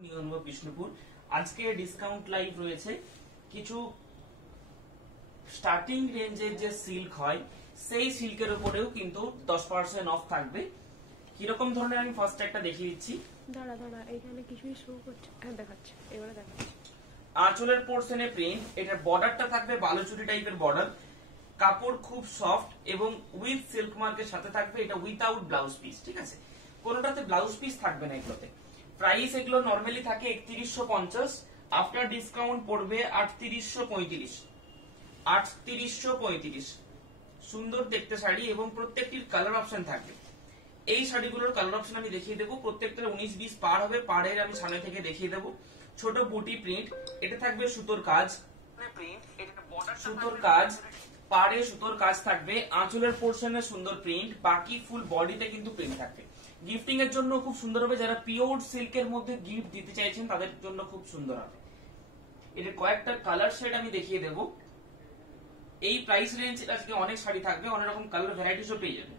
বিষ্ণুপুর আজকে discount live রয়েছে। কিছু স্টার্টিং রেঞ্জের যে সিল্ক হয় সেই সিল্কের উপরেও কিন্তু 10% অফ থাকবে। কিরকম ধরনের আমি ফার্স্ট একটা দেখিয়ে দিচ্ছি। দাঁড়া এখানে কিছুই শো করছে, হ্যাঁ দেখাচ্ছে, এবারে দেখাচ্ছে। আঁচলের পোরশনে প্রিন্ট, এটার বর্ডারটা থাকবে বালুচুরি টাইপের বর্ডার, কাপড় খুব সফট এবং উইথ সিল্ক মার্কের সাথে থাকবে। এটা উইথাউট ব্লাউজ পিস, ঠিক আছে, কোনোটাতে ব্লাউজ পিস থাকবে না এগুলোতে। প্রাইস এগুলো নরমালি থাকে 3150, আফটার ডিসকাউন্ট পড়বে 3835। 3835 সুন্দর দেখতে শাড়ি এবং প্রত্যেকটির কালার অপশন থাকবে। এই শাড়িগুলোর কালার অপশন আমি দেখিয়ে দেবো, প্রত্যেকটার 19-20 পার হবে, পাড়ের আমি সামনে থেকে দেখিয়ে দেবো। ছোট বুটি প্রিন্ট, এটা থাকবে সুতোর কাজ, সুতোর কাজ, পাড়ে সুতোর কাজ থাকবে, আঁচলের পোর্শনে সুন্দর প্রিন্ট, বাকি ফুল বডিতে কিন্তু প্রিন্ট থাকবে। গিফটিং এর জন্য খুব সুন্দর হবে, যারা পিওর সিল্কের মধ্যে গিফট দিতে চাইছেন তাদের জন্য খুব সুন্দর হবে। এর কয়েকটা কালার শেড আমি দেখিয়ে দেবো। এই প্রাইস রেঞ্জ আজকে অনেক শাড়ি থাকবে, অনেক রকম কালার ভ্যারাইটিসও পেয়ে যাবেন।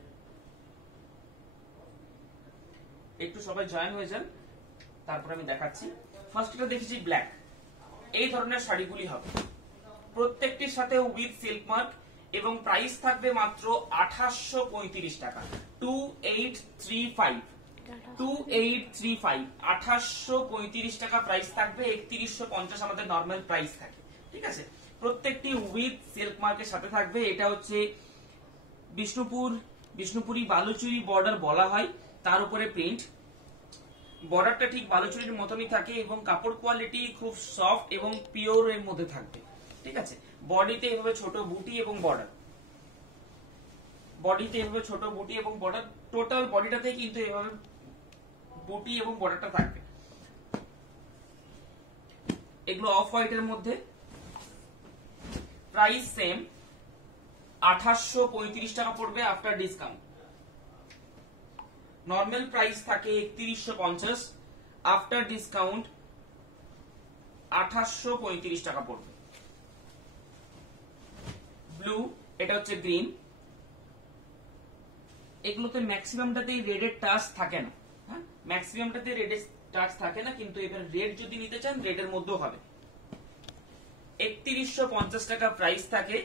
একটু সবাই জয়েন হয়ে যান, তারপর আমি দেখাচ্ছি। ফার্স্ট এটা দেখেছি ব্ল্যাক, এই ধরনের শাড়িগুলি হবে প্রত্যেকটির সাথে উইথ সিল্ক মার্ক এবং প্রাইস থাকবে মাত্র 2835 টাকা। 2835 2835 টাকা প্রাইস থাকবে। 3150 আমাদের নরমাল প্রাইস থাকে, ঠিক আছে। প্রত্যেকটি উইথ সিল্ক মার্কের সাথে থাকবে। এটা হচ্ছে বিষ্ণুপুরি বালুচুরি বর্ডার বলা হয়, তার উপরে প্রিন্ট। বর্ডারটা ঠিক বালুচুরির মতনই থাকে এবং কাপড় কোয়ালিটি খুব সফট এবং পিওর এর মধ্যে থাকবে, ঠিক আছে। বডিতে এভাবে ছোট বুটি এবং বর্ডার, বডিতে এভাবে ছোট বুটি এবং বর্ডার, টোটাল বডিটাতে কিন্তু এভাবে বুটি এবং বর্ডারটা থাকবে। এগুলো অফ হোয়াইট এর মধ্যে, প্রাইস সেম 2835 টাকা পড়বে আফটার ডিসকাউন্ট। নর্মাল প্রাইস থাকে 3150, আফটার ডিসকাউন্ট 2835 টাকা পড়বে। ব্লু, এটা হচ্ছে গ্রিন। এগুলোতে ম্যাক্সিমামটাতে রেডের টাচ থাকে না, হ্যাঁ ম্যাক্সিমামটাতে রেডের টাচ থাকে না, কিন্তু এবার রেড যদি নিতে চান রেডের মধ্যেও হবে। 3150 টাকা প্রাইস থাকে,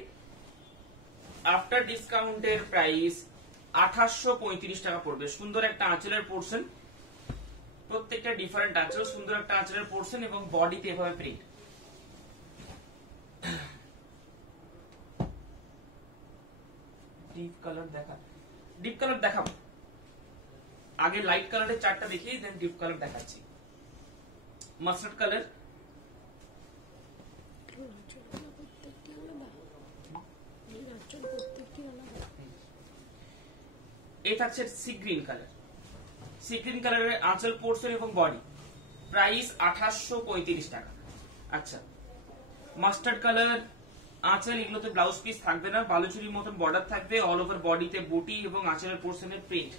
আফটার ডিসকাউন্টের প্রাইস 2835 টাকা পড়বে। সুন্দর একটা আঁচলের পোর্শন, প্রত্যেকটা ডিফারেন্ট আঁচল, সুন্দর একটা আঁচলের পোর্শন এবং বডিতে এভাবে প্রিন্ট। ডিপ কালার দেখাবো, আগে লাইট কালারের চারটা দেখিয়ে দেন ডিপ কালার দেখাচ্ছি। মাস্টার্ড কালার, এই থাকছে sea green colour. Sea green কালারের আঁচল পোর্শন এবং বডি, প্রাইস 2835 টাকা। আচ্ছা, মাস্টার্ড কালার আঁচল, এগুলোতে ব্লাউজ পিস থাকবে না, বালুচুরির মতন বর্ডার থাকবে, অল ওভার বডিতে বুটি এবং আঁচলের পোর্শনের প্রিন্ট,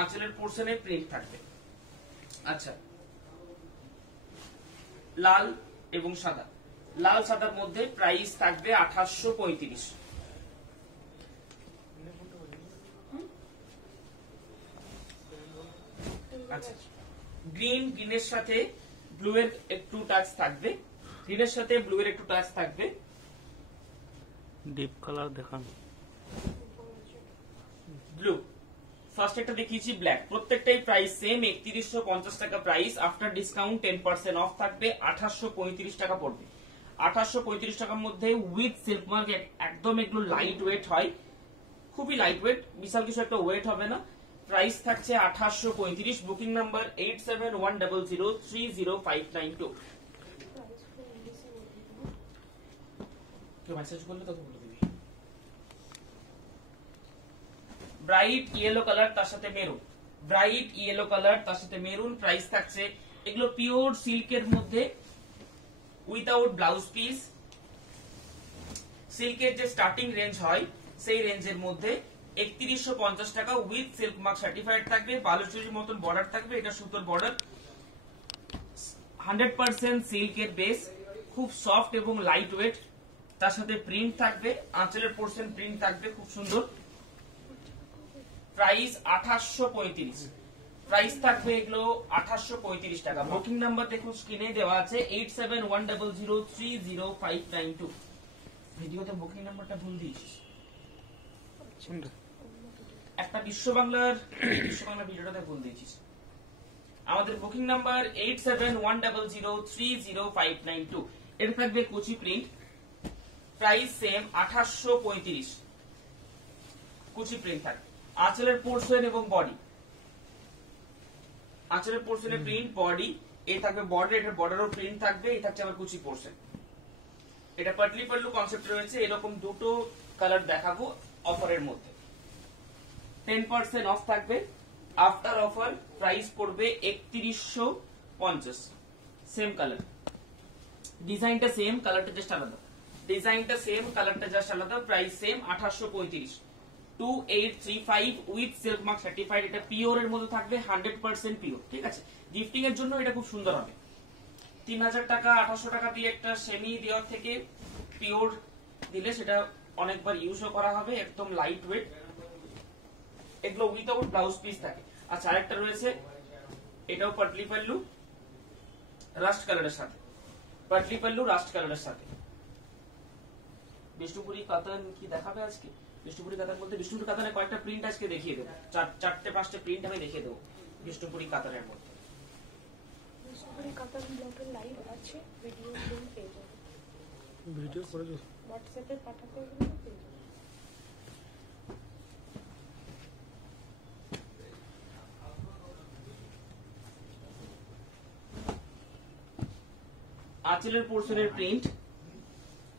আঁচলের পোর্শনে প্রিন্ট থাকবে। আচ্ছা, লাল এবং সাদা, লাল সাদার মধ্যে প্রাইস থাকবে 2835। আচ্ছা, গ্রিনের সাথে ব্লু এর একটু টাচ থাকবে, গ্রিনের সাথে ব্লু এর একটু টাচ থাকবে। ডিপ কালার দেখান। ব্লু, ফার্স্ট একটা দেখিয়েছি ব্ল্যাক, প্রত্যেকটাই প্রাইস সেম 3150 টাকা প্রাইস, আফটার ডিসকাউন্ট 10% অফ থাকবে, 2835 টাকা পড়বে। 2835 টাকার মধ্যে উইথ সিল্ক মার্ক, একদম এগুলো লাইট ওয়েট হয়, খুবই লাইট ওয়েট, বিশাল কিছু একটা ওয়েট হবে না। প্রাইস থাকছে 2835। Booking number 8710030592। কেউ মেসেজ করলে তখন বলে দিবি। ব্রাইট ইয়েলো কালার তার সাথে মেরুন, ব্রাইট ইয়েলো কালার তার সাথে মেরুন, প্রাইস থাকছে, এগুলো পিওর সিল্কের মধ্যে উইথাউট ব্লাউজ পিস। সিল্কের যে স্টার্টিং রেঞ্জ হয় সেই রেঞ্জের মধ্যে 3150 টাকা, উইথ সিল্ক মার্ক সার্টিফাইড থাকবে, বালুচুরির মতন বর্ডার থাকবে, এটা সুতোর বর্ডার, 100% সিল্কের বেস, খুব সফট এবং লাইট ওয়েট, তার সাথে প্রিন্ট থাকবে, আঁচলের পোর্শন প্রিন্ট থাকবে খুব সুন্দর। প্রাইস 2835। প্রাইস থাকবে এগুলো 2835 টাকা। বুকিং নাম্বার দেখুন স্ক্রিনে দেওয়া আছে 8710030592। ভিডিওতে বুকিং নাম্বারটা ভুল দিস। একটা বিশ্ব বাংলার ভিডিওটাতে ভুল দিয়েছিস। আমাদের বুকিং নাম্বার 8710030592। এটা থাকবে কুচি প্রিন্ট, প্রাইস সেম 2835। কুচি প্রিন্ট থাকবে। আঁচলের পোর্শন এবং বডি, আঁচলের পোর্শনের প্রিন্ট, বডি এই থাকবে বর্ডার, এটা বর্ডারও প্রিন্ট থাকবে, এই থাকছে আবার কুচি পোর্শন। এটা পাটলি পাল্লু কনসেপ্ট রয়েছে। এরকম দুটো কালার দেখাবো অফারের মধ্যে। 10% অফ থাকবে। আফটার অফার প্রাইস পড়বে 3150। সেম কালার, ডিজাইনটা সেম, কালারটা জাস্ট আলাদা। ডিজাইনটা সেম, কালারটা জাস্ট আলাদা। Price same 2835। 2835 with silk mark certified. এটা পিওর এর মধ্যে থাকবে, 100% পিওর। ঠিক আছে, গিফটিং এর জন্য এটা খুব সুন্দর হবে। 3000 টাকা 2800 টাকা দিয়ে একটা সেমি দেওয়ার থেকে পিওর দিলে সেটা অনেকবার ইউজও করা হবে। একদম লাইট ওয়েট। এগুলো উইথাউট ব্লাউজ পিস থাকে। আচ্ছা, আরেকটা রয়েছে, এটাও পাটলি পাল্লু রাস্ট কালারের সাথে, পাটলি পাল্লু রাস্ট কালারের সাথে। বিষ্ণুপুরি কাতান কি দেখাবে আজকে? বিষ্ণুপুরি কাতান বলতে বিষ্ণুপুরি কাতানের কয়েকটা প্রিন্ট আজকে দেখিয়ে দেবো। 4-5টা প্রিন্ট আমি দেখিয়ে দেবো বিষ্ণুপুরি কাতানের মধ্যে। বিষ্ণুপুরি কাতান ব্লগের লাইভ আছে, ভিডিও লিংক পেয়ে যাবেন। ভিডিও করে দিও, হোয়াটসঅ্যাপে পাঠাতে হবে, পেয়ে যাবেন। আঁচলের পোর্শনের প্রিন্ট,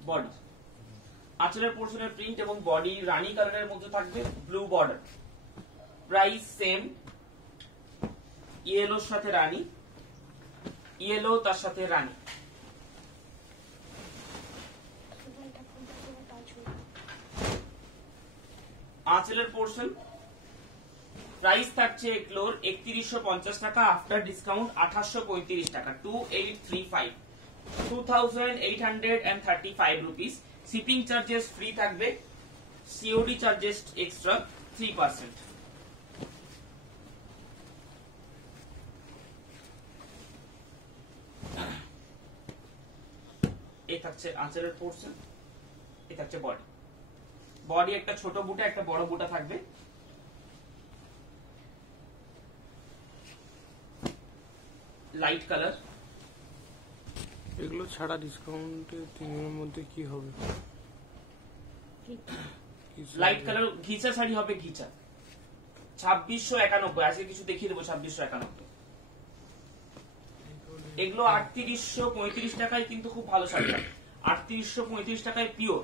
বডি, আঁচলের পোর্শনের প্রিন্ট এবং বডি রানী কালারের মধ্যে থাকবে, ব্লু বর্ডার। প্রাইস সেম, ইয়েলোর সাথে রানী, ইয়েলো তার সাথে রানী। আঁচলের পোর্শন প্রাইস থাকছে এগুলোর 3150 টাকা। আফটার ডিসকাউন্ট 2835 টাকা। 2835, 2835 রুপিস। শিপিং চার্জেস ফ্রি থাকবে, সিওডি চার্জেস এক্সট্রা 3%। এই থাকছে আঁচলের পোর্শন, এই থাকছে বডি। বডি একটা ছোট বুটা একটা বড় বুটা থাকবে। Light colour. এগুলো ছাড়া ডিসকাউন্টের দিনের মধ্যে কি হবে? লাইট কালার ঘিচা শাড়ি হবে, ঘিচা 2691। আজকে কিছু দেখিয়ে দেবো 2691। এগুলো 3835 টাকায় কিন্তু খুব ভালো শাড়ি। 3835 টাকায় পিওর,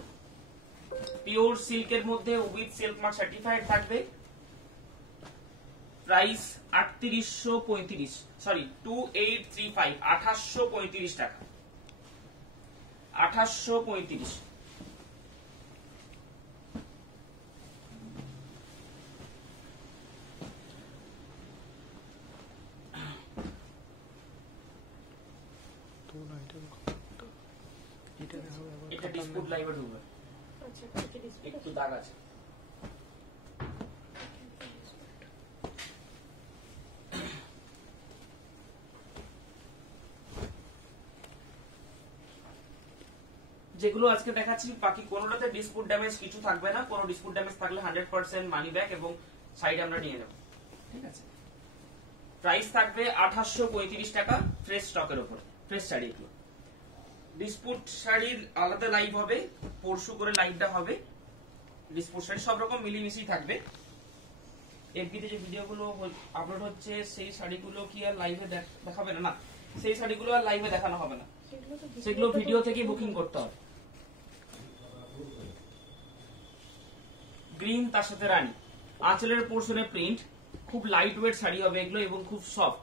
পিওর সিল্কের মধ্যে উইথ সিল্ক মার্ক সার্টিফাইড থাকবে। প্রাইস 3835, সরি 2835, 2835 টাকা। 2835। এটা ডিসপুট লাইভে ঢুকবে। আচ্ছা, একটু দাগ আছে। যেগুলো আজকে দেখাচ্ছি বাকি কোনোটাতে ডিসপুট ড্যামেজ কিছু থাকবে না। কোনো ডিসপুট ড্যামেজ থাকলে 100% মানি ব্যাক এবং সাইড আমরা নিয়ে নেব। ঠিক আছে, প্রাইস থাকবে 2835 টাকা ফ্রেশ স্টকের উপর। ফ্রেশ শাড়ি এগুলো। ডিসপুট শাড়ির আলাদা লাইভ হবে, পরশু করে লাইভটা হবে। ডিসপুট শাড়ি সব রকম মিলিমিশি থাকবে। এফবিতে যে ভিডিওগুলো আপলোড হচ্ছে সেই শাড়িগুলো কি আর লাইভে দেখাবে না? না, সেই শাড়িগুলো আর লাইভে দেখানো হবে না, সেগুলো ভিডিও থেকে বুকিং করতে হবে। গ্রিন তার সাথে রানী। আঁচলের পোর্শনে প্রিন্ট, খুব লাইট ওয়েট শাড়ি হবে এগুলো এবং খুব সফট।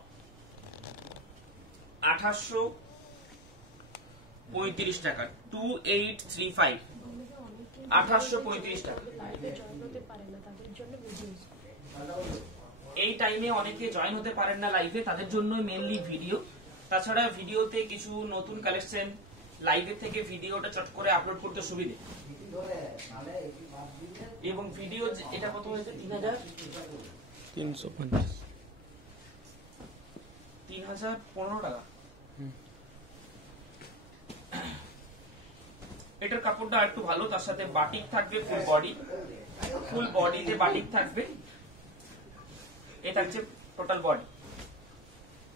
2835 টাকা। 2835, 2835 টাকা। এই টাইমে অনেকে জয়েন হতে পারেন না লাইভে, তাদের জন্য মেইনলি ভিডিও। তাছাড়া ভিডিওতে কিছু নতুন কালেকশন লাইভের থেকে ভিডিওটা চট করে আপলোড করতে সুবিধে। এবং ভিডিও এটা কত হয়েছে? 3350। 3015 টাকা। হুম। এটার কাপড়টা একটু ভালো, তার সাথে বাটিক থাকবে ফুল বডিতে বাটিক থাকবে। এ থাকছে টোটাল বডি।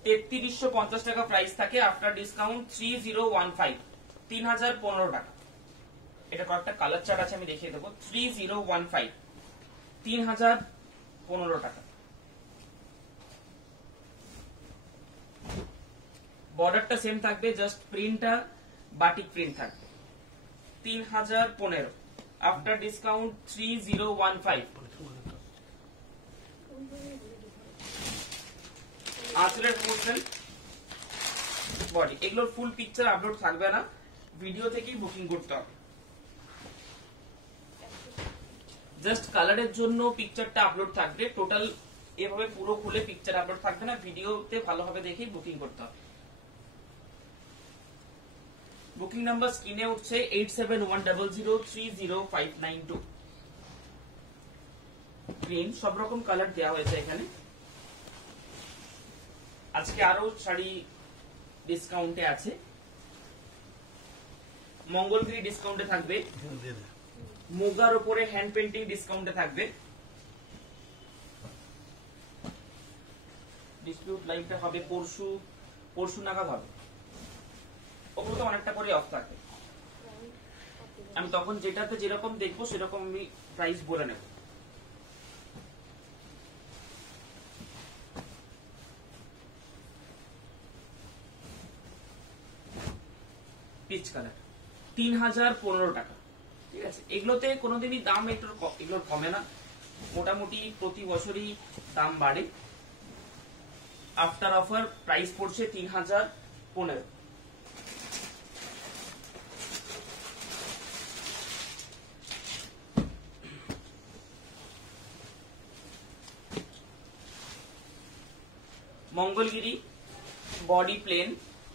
3350 টাকা প্রাইস থাকে, আফটার ডিসকাউন্ট 3015, 3015 টাকা। এটা কয়েকটা কালার চার্ট আছে, আমি দেখিয়ে দেবো। 3015, 3015 টাকা। বর্ডারটা সেম থাকবে, জাস্ট প্রিন্টটা বাটিক প্রিন্ট থাকবে। 3015, আফটার ডিসকাউন্ট 3015। আঁচলের পোর্শন, বডি, এগুলোর ফুল পিকচার আপলোড থাকবে না, ভিডিও থেকেই বুকিং করতে হবে। জাস্ট কালারের জন্য পিকচারটা আপলোড থাকবে, টোটাল এভাবে পুরো খুলে পিকচার আপলোড থাকবে না, ভিডিওতে ভালোভাবে দেখেই বুকিং করতে হবে। বুকিং নাম্বার স্ক্রিনে উঠছে 8710030592। গ্রিন, সব রকম কালার দেওয়া হয়েছে এখানে। আজকে আরো শাড়ি ডিসকাউন্টে আছে। মঙ্গলগিরি ডিসকাউন্টে থাকবে, মুগার উপরে হ্যান্ড পেন্টিং ডিসকাউন্টে থাকবে। ডিসপিউট লাইভটা হবে পরশু নাগাদ হবে। ওগুলো তো অনেকটা করে অফ থাকে, আমি তখন যেটাতে যেরকম দেখবো সেরকম আমি প্রাইস বলে নেব। পিচ কালার 3015 টাকা। ঠিক আছে, এগুলোতে কোনোদিনই দাম এগুলোর কমে না, মোটামুটি প্রতি বছরই দাম বাড়ে। আফটার অফার প্রাইস পড়ছে 3015। Mangalagiri body plain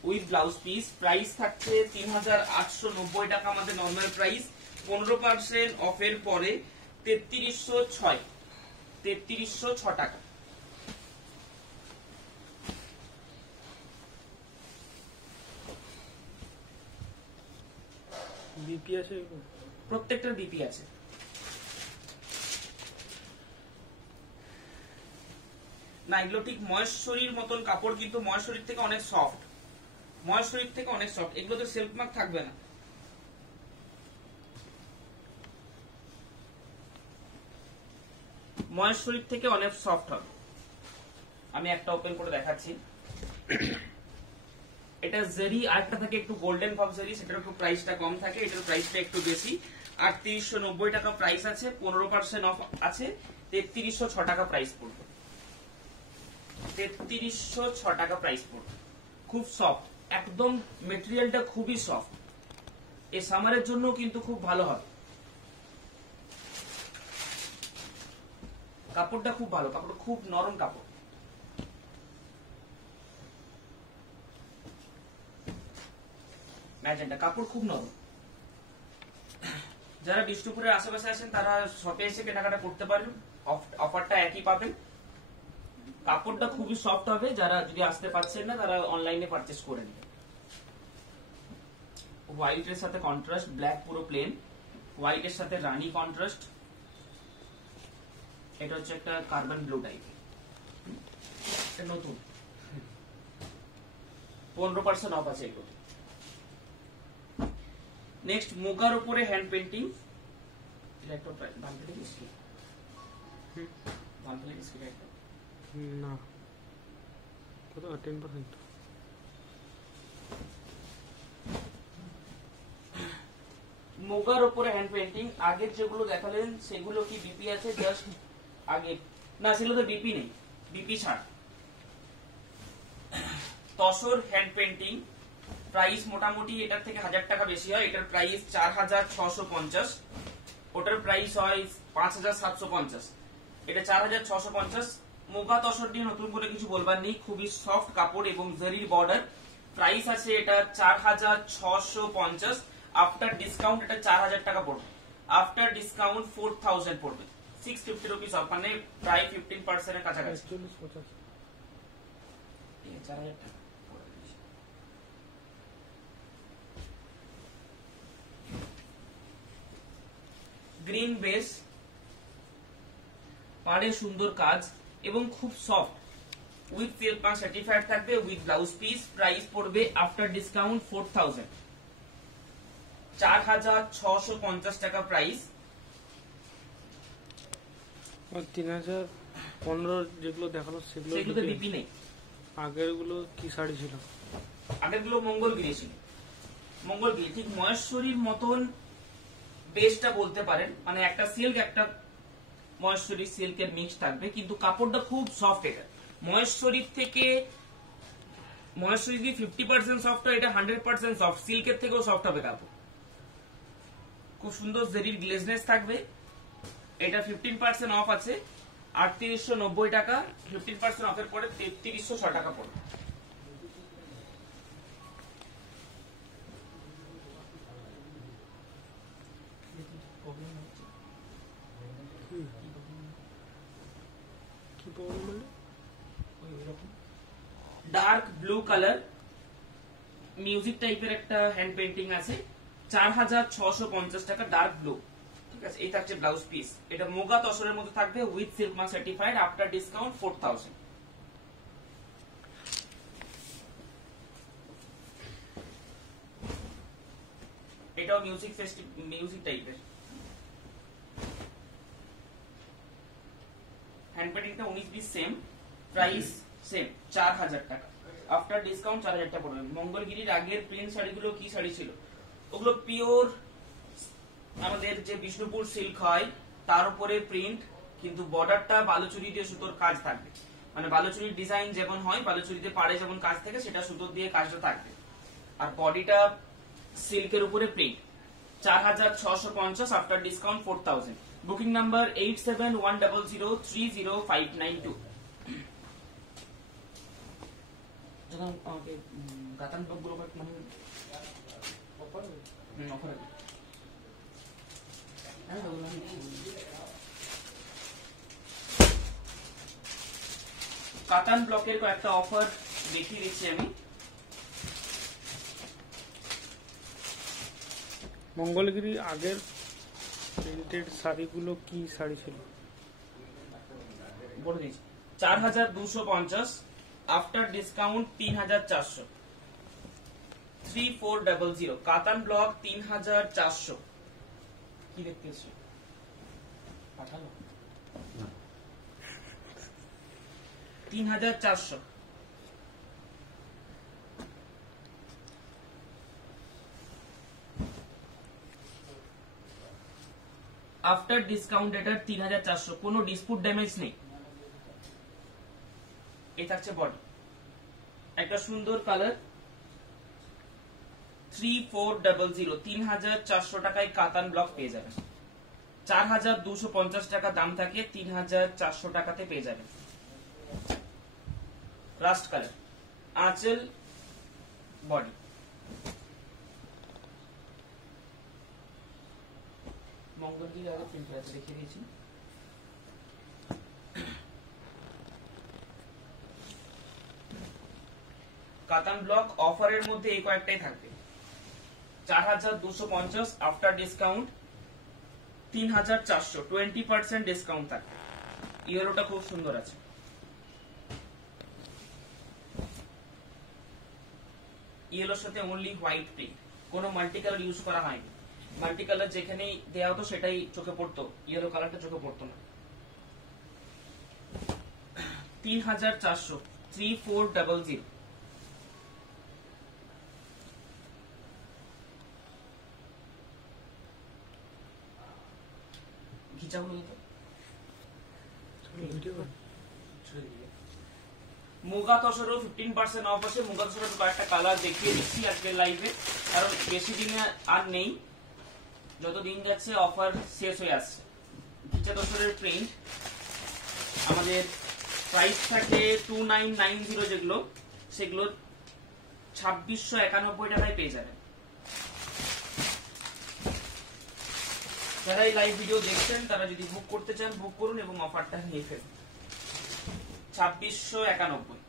with blouse piece, price থাকছে 3890 টাকা আমাদের নর্মাল প্রাইস। 15% অফের পরে 3306 টাকা। বিপি আছে, প্রত্যেকটার বিপি আছে। না, এগুলো ঠিক মহেশ্বরীর মতন কাপড়, কিন্তু মহেশ্বরীর থেকে অনেক সফট, এগুলোতে সেলফ মার্ক থাকবে না। মহেশ্বরীর থেকে অনেক সফট হবে। আমি একটা ওপেন করে দেখাচ্ছি। এটা জেরি, আরেকটা থাকে একটু গোল্ডেন ভাব জেরি, সেটার একটু প্রাইসটা কম থাকে, এটার প্রাইসটা একটু বেশি। 3890 টাকা প্রাইস আছে, 15% অফ আছে, 3306 টাকা প্রাইস পড়বে। 3306 টাকা প্রাইস পড়বে। খুব সফট, একদম মেটেরিয়ালটা খুবই সফট, এই সামারের জন্য কিন্তু খুব ভালো হবে। কাপড়টা খুব ভালো, কাপড় খুব নরম কাপড়। ম্যাজেন্টা, কাপড় খুব নরম। যারা বিষ্ণুপুরের আশেপাশে আছেন তারা শপে এসে কেনাকাটা করতে পারেন, অফারটা একই পাবেন। কাপড়টা খুবই সফট হবে, যারা যদি আসতে পারছেন না তারা অনলাইনে পারচেস করে নেবেন। হোয়াইটের সাথে কন্ট্রাস্ট, ব্ল্যাক পুরো প্লেন, হোয়াইটের সাথে রানী কন্ট্রাস্ট। এটা হচ্ছে একটা কার্বন ব্লু টাইপ, এটা নতুন, 15% অফ আছে এগুলো। নেক্সট মুগার উপরে হ্যান্ড পেন্টিং, এটা একটা ভান্ডেলে ডিসপ্লে, ভান্ডেলে ডিসপ্লে একটা না কত 10%। মুগার উপরে হ্যান্ড পেন্টিং, আগের যেগুলো দেখালেন সেগুলো কি বিপি আছে? জাস্ট আগে না, সেগুলো তো বিপি নেই, বিপি ছাড়। তসর হ্যান্ড পেন্টিং, প্রাইস মোটামুটি এটার থেকে 1000 টাকা বেশি হয়, এটার প্রাইস 4650, ওটার প্রাইস হয় 5750, এটা 4650। মুগা তসর নিয়ে নতুন করে কিছু বলবার নেই, খুবই সফট কাপড় এবং জরির বর্ডার। প্রাইস আছে এটা 4650, আফটার ডিসকাউন্ট এটা 4000 টাকা পড়বে, আফটার ডিসকাউন্ট 4000 পড়বে, 650 রুপিস অফ, মানে প্রায় 15% এর কাছাকাছি। 4000 টাকা। গ্রিন বেস, পাড়ে সুন্দর কাজ এবং খুব soft, with silk mark certified থাকবে, উইথ ব্লাউজ পিস। প্রাইস পড়বে আফটার ডিসকাউন্ট 4000, 4650 টাকা প্রাইস। আর 3015 যেগুলো দেখালো সেগুলোতে বিপি নেই। আগের গুলো কি শাড়ি ছিল? আগের গুলো মঙ্গলগিরি ছিল। মঙ্গলগিরি ঠিক মহেশ্বরীর মতন বেসটা বলতে পারেন, মানে একটা সিল্ক একটা মহেশ্বরী সিল্কের মিক্স থাকবে, কিন্তু কাপড়টা খুব সফট। এটা মহেশ্বরীর থেকে, মহেশ্বরী যদি 50% সফট হয়, এটা 100% সফট, সিল্কের থেকেও সফট হবে কাপড়। খুব সুন্দর জেরির গ্লেজনেস থাকবে। এটা 15% অফ আছে, 3890 টাকা। 15% অফের পরে 3306 টাকা পড়বে। কি প্রবলেম বললে? ডার্ক ব্লু কালার মিউজিক টাইপের একটা হ্যান্ড পেন্টিং আছে, 4650 টাকা, ডার্ক ব্লু। ঠিক আছে, এই থাকছে ব্লাউজ পিস। এটা মোগা তসরের মধ্যে থাকবে, with silk mark certified, after discount 4000। এটাও মিউজিক টাইপের হ্যান্ড পেন্টিংটা 19-20 সেম, প্রাইস সেম 4000 টাকা, আফটার ডিসকাউন্ট 4000 টাকা পড়বে। মঙ্গলগিরির আগের প্রিন্ট শাড়িগুলো কি শাড়ি ছিল? ওগুলো পিওর আমাদের যে বিষ্ণুপুর সিল্ক হয় তার উপরে প্রিন্ট, কিন্তু বর্ডারটা বালুচুরি দিয়ে সুতোর কাজ থাকবে, মানে বালুচুরির ডিজাইন যেমন হয়, বালুচুরিতে পাড়ে যেমন কাজ থাকে, সেটা সুতোর দিয়ে কাজটা থাকবে। আর বডিটা সিল্কের উপরে print, 4650, after discount 4000। Booking number 8710030592। আমাকে কাতান ব্লক গুলো মানে অফার আছে। কাতান ব্লকের কয়েকটা অফার দেখিয়ে দিচ্ছি আমি। মঙ্গলগিরি আগের প্রিন্টেড শাড়িগুলো কি শাড়ি ছিল? বলে দিচ্ছি, 4250, আফটার ডিসকাউন্ট 3400, 3400। কাতান ব্লক 3400। কি দেখতে এসছো? পাঠালো 3400। আফটার ডিসকাউন্ট এটা 3400, কোনো ডিসপুট ড্যামেজ নেই। এই থাকছে বডি, একটা সুন্দর কালার, 3400, 3400 টাকায় কাতান ব্লক পেয়ে যাবেন। 4250 টাকা দাম থাকে, 3400 টাকাতে পেয়ে যাবেন। রাস্ট কালার, আঁচল, বডি। মঙ্গলগিরি আগে প্রিন্ট আছে, দেখিয়ে দিয়েছি। কাতান ব্লক অফারের মধ্যে এই কয়েকটাই থাকবে, 4250, আফটার ডিসকাউন্ট 3400, 20% ডিসকাউন্ট থাকবে। ইয়েলোটা খুব সুন্দর আছে। ইয়েলোর সাথে অনলি হোয়াইট প্রিন্ট, কোনো মাল্টি কালার ইউজ করা হয়নি। মাল্টি কালার যেখানেই দেওয়া হতো সেটাই চোখে পড়তো, ইয়েলো কালারটা চোখে পড়তো না। 3400, 3400। মুগা তসরেও 15% অফ আছে। মুগা তসরের কয়েকটা কালার দেখিয়ে দিচ্ছি আজকে লাইভে, কারণ বেশি দিনে আর নেই, যত দিন যাচ্ছে অফার শেষ হয়ে আসছে। ঘিচা তসরের প্রিন্ট আমাদের প্রাইস থাকে 2990, যেগুলো সেগুলো 2691 টাকায় পেয়ে যাবেন। যারা এই লাইভ ভিডিও দেখছেন তারা যদি বুক করতে চান বুক করুন এবং অফারটা নিয়ে ফেলুন। 2691।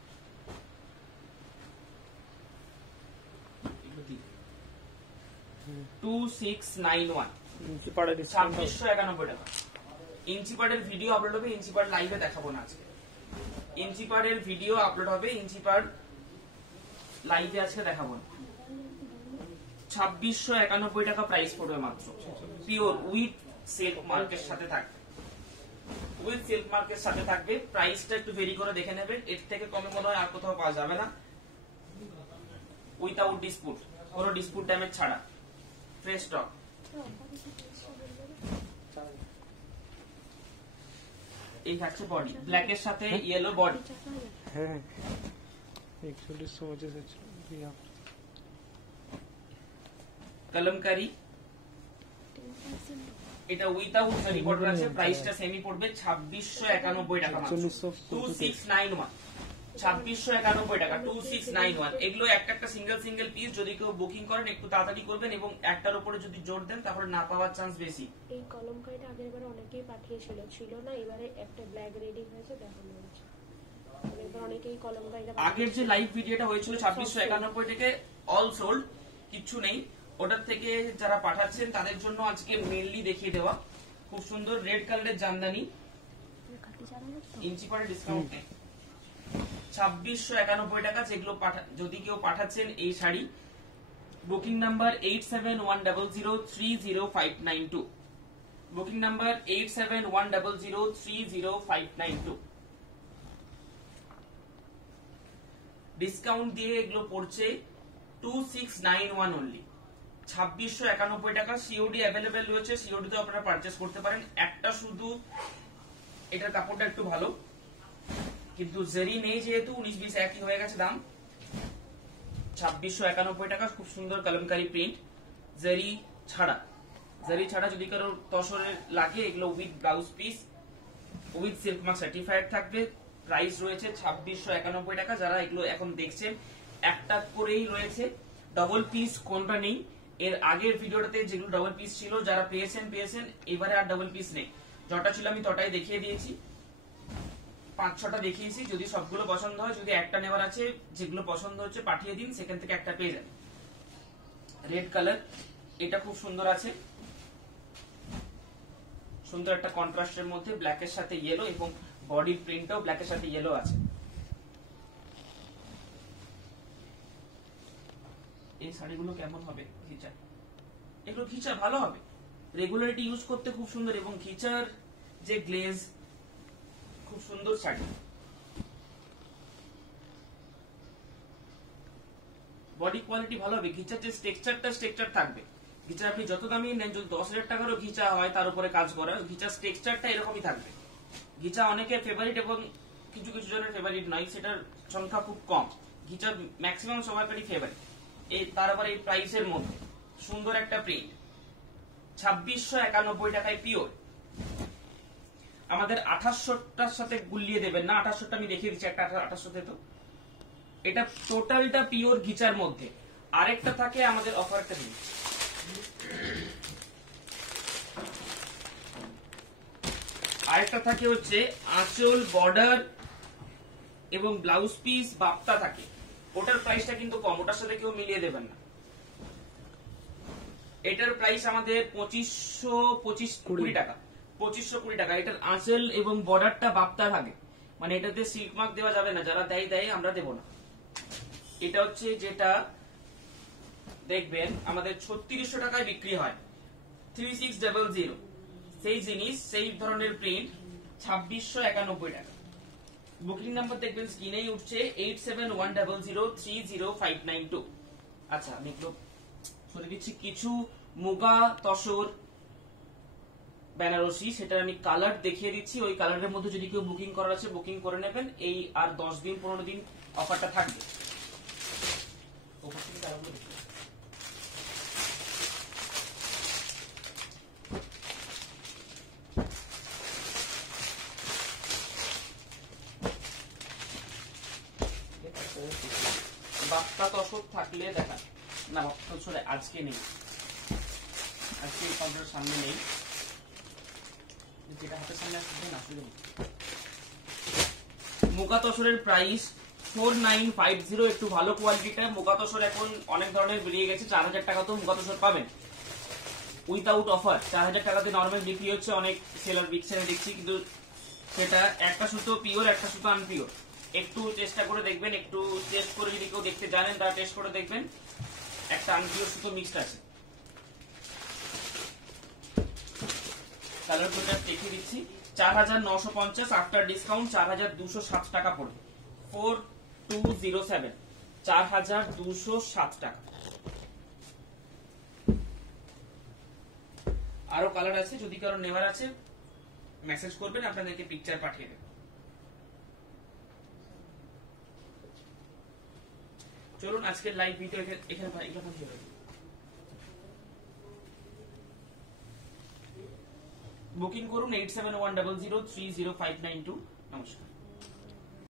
2691 ইঞ্চি পাড়ে ডিসকাউন্ট 2691 টাকা। ইঞ্চি পাড়ের ভিডিও আপলোড হবে, ইঞ্চি পাড় লাইভে দেখাবো না আজকে। ইঞ্চি পাড়ের ভিডিও আপলোড হবে, ইঞ্চি পাড় লাইভে আজকে দেখাবো না। 2691 টাকা প্রাইস পড়বে মাত্র, পিওর উইথ সিল্ক মার্কের সাথে থাকবে, উইথ সিল্ক মার্কের সাথে থাকবে। প্রাইসটা একটু ভেরি করে দেখে নেবেন, এর থেকে কমে মনে হয় আর কোথাও পাওয়া যাবে না। উইথাউট ডিসপুট, কোনো ডিসপুট ড্যামেজ ছাড়া, ফ্রেশ স্টক। এই থাকছে বডি, ব্ল্যাকের সাথে ইয়েলো বডি। হ্যাঁ 4125 আছে। কলমকারি, এটা উইথাউট জারি বর্ডার আছে, প্রাইসটা সেমি পড়বে 2691 টাকা মাত্র, 2691, 2691 টাকা, 2691। এগুলো একটা সিঙ্গেল সিঙ্গেল পিস, যদি কেউ বুকিং করেন একটু তাড়াতাড়ি করবেন এবং একটার উপরে যদি জোর দেন তাহলে না পাওয়ার চান্স বেশি। এই কলমকারিটা আগের বার অনেকেই পাঠিয়েছিল, ছিল না, এবারে একটা ব্ল্যাক রেডি হয়েছে, দেখানো হচ্ছে। এবার অনেকেই কলমকারিটা, আগের যে লাইভ ভিডিওটা হয়েছিল 2691 থেকে অল সোল্ড, কিচ্ছু নেই। ওটার থেকে যারা পাঠাচ্ছেন তাদের জন্য আজকে মেনলি দেখিয়ে দেওয়া। খুব সুন্দর রেড কালারের জামদানি, ইঞ্চি পারে ডিসকাউন্ট নেই, 2691 টাকা। যেগুলো যদি কেউ পাঠাচ্ছেন এই sari, booking number 8710030592, booking number 8710030592। Discount দিয়ে এগুলো পড়ছে 2691 অনলি, 2691 টাকা। সিওডি অ্যাভেলেবেল রয়েছে, সিওডি তে আপনারা পারচেজ করতে পারেন। একটা শুধু এটার কাপড়টা একটু ভালো, কিন্তু জেরি নেই যেহেতু 19-20 একই হয়ে গেছে দাম। 2691 টাকা, খুব সুন্দর কলমকারি প্রিন্ট, জেরি ছাড়া। জেরি ছাড়া যদি কারো তসরের লাগে, এগুলো with blouse piece, with silk mark certified থাকবে। প্রাইস রয়েছে 2691 টাকা। যারা এগুলো এখন দেখছেন, একটা করেই রয়েছে, ডবল পিস কোনটা নেই। এর আগের ভিডিওটাতে যেগুলো ডবল পিস ছিল যারা পেয়েছেন, এবারে আর ডবল পিস নেই। যটা ছিল আমি তটাই দেখিয়ে দিয়েছি, 5-6টা দেখিয়েছি। যদি সবগুলো পছন্দ হয়, যদি একটা নেওয়ার আছে, যেগুলো পছন্দ হচ্ছে পাঠিয়ে দিন, সেখান থেকে একটা পেয়ে যান। রেড কালার, এটা খুব সুন্দর আছে, সুন্দর একটা কন্ট্রাস্টের মধ্যে ব্ল্যাকের সাথে ইয়েলো, এবং বডি প্রিন্টটাও ব্ল্যাকের সাথে ইয়েলো আছে। এই শাড়িগুলো কেমন হবে ঘিচা? এগুলো ঘিচা ভালো হবে, রেগুলারিটি ইউজ করতে খুব সুন্দর, এবং ঘিচার যে গ্লেজ, খুব সুন্দর শাড়ি। বডি কোয়ালিটি ভালো হবে, ঘিচার যে স্ট্রাকচার থাকবে। ঘিচা আপনি যত দামি নেন, যদি 10,000 টাকারও ঘিচা হয় তার উপরে কাজ করা, ঘিচার স্ট্রাকচারটা এরকমই থাকবে। ঘিচা অনেকের ফেভারিট এবং কিছু কিছু জনের ফেভারিট নয়, সেটার সংখ্যা খুব কম। ঘিচা ম্যাক্সিমাম সবাইকারই ফেভারিট। তার আবার এই প্রাইসের মধ্যে সুন্দর একটা প্রিন্ট, 2691 টাকায় পিওর। আমাদের 2800টার সাথে গুলিয়ে দেবেন না, 2800টা আমি দেখিয়ে দিচ্ছি, একটা 2800তে তো এটা টোটালটা পিওর ঘিচার মধ্যে। আরেকটা থাকে আমাদের অফারটা দিন, আরেকটা থাকে হচ্ছে আঁচল, বর্ডার এবং ব্লাউজ পিস বাপ্তা থাকে। ওটার প্রাইসটা কিন্তু কম, ওটার সাথে কেউ মিলিয়ে দেবেন না। এটার প্রাইস আমাদের 2520 টাকা, 2520 টাকা। এটার আঁচল এবং বর্ডারটা বাপ্তা থাকে, মানে এটাতে সিল্ক মার্ক দেওয়া যাবে না, যারা দেয় আমরা দেব না। এটা হচ্ছে যেটা দেখবেন আমাদের 3600 টাকায় বিক্রি হয়, 3600, সেই জিনিস, সেই ধরনের প্রিন্ট 2691 টাকা। বুকিং নাম্বার দেখবেন স্ক্রিনেই উঠছে, 8710030592। আচ্ছা, আমি একটু সরে দিচ্ছি। কিছু মুগা তসর বেনারসি, সেটা আমি কালার দেখিয়ে দিচ্ছি। ওই কালারের মধ্যে যদি কেউ বুকিং করার আছে বুকিং করে নেবেন। এই আর 10 দিন 15 দিন অফারটা থাকবে। বাপ্তা তসর থাকলে দেখান না, বাপ্তা তসর আজকে নেই, আজকে কাউন্টারের সামনে নেই, যেটা হাতের সামনে আসবে না। মুগা তসরের প্রাইস 4950 একটু ভালো কোয়ালিটিটা মুগা তোসর এখন অনেক ধরনের বেরিয়ে গেছে 4000 টাকা তো মুগা তোসর পাবেন উইদাউট অফার 4000 টাকাতে নরমাল বিক্রি হচ্ছে অনেক সেলার বিক্সেনে দেখছি কিন্তু সেটা একটা সুতো পিওর একটা সুতো আনপিওর একটু চেষ্টা করে দেখবেন একটু টেস্ট করে যদি কেউ দেখতে জানেন তারা টেস্ট করে দেখবেন একটা আনপিওর সুতো মিক্সড আছে কালার কোডটা দেখিয়ে দিচ্ছি 4950 আফটার ডিসকাউন্ট 4207 টাকা পড়বে 4207 4207 টাকা আরো কালার আছে যদি কারো নেওয়ার আছে মেসেজ করবেন আপনাদেরকে পিকচার পাঠিয়ে দেব চলুন আজকের লাইভ ভিডিও এখানে বুকিং করুন 8710030592 নমস্কার